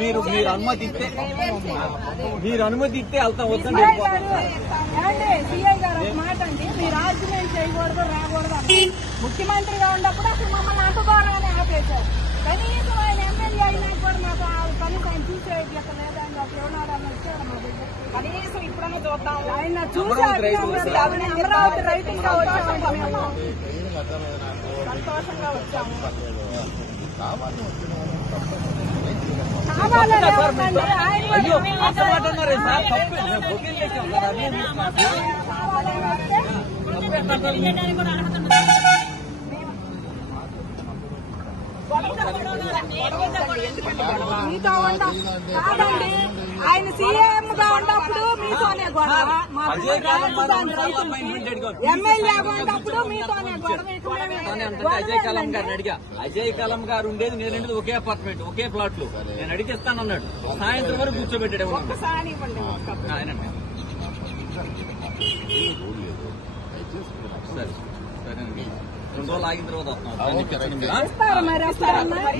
మీరు అనుమతి ఇస్తే వెళ్తాం. వద్దండి సీఐ గారు ఒక మాట అండి, మీరు ఆర్గ్యుమెంట్ చేయకూడదు రాకూడదు అని ముఖ్యమంత్రిగా ఉన్నప్పుడు అసలు మమ్మల్ని అంటుకోవాలని ఆపేశారు. కనీసం ఆయన ఎమ్మెల్యే అయినా కూడా మాకు కనీసం ఆయన చూసేది అక్కడ లేదని చెప్పి ఎవరన్నా వచ్చాడు మా దగ్గర. కనీసం ఇప్పుడన్నా చూద్దాం. ఆయన చూసారు అమరావతి రైతులుగా వచ్చామండి, మేము సంతోషంగా వచ్చాము. మీతో కాదండి, ఆయన సీఎం గా ఉన్నప్పుడు మీతోనే గొడవ, ఎమ్మెల్యేగా ఉన్నప్పుడు మీతోనే గొడవ. అజయ్ కలం గారు ఉండేది నేను ఒకే అపార్ట్మెంట్ ఒకే ప్లాట్ లో నేను అడిగిస్తానన్నాడు. సాయంత్రం వరకు కూర్చోబెట్టాడు. సరే సరేనండి, 2 రోజులు ఆగిన తర్వాత వస్తున్నాం.